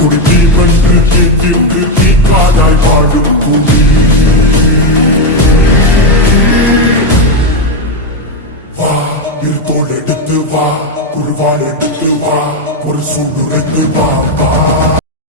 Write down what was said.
குடி வென்று தீர்ந்து தீக்காதாய் வாழும் குடி வா இரு தோள் எடுத்து வா குருவாள் எடுத்து வா ஒரு சூடு எடுத்து வா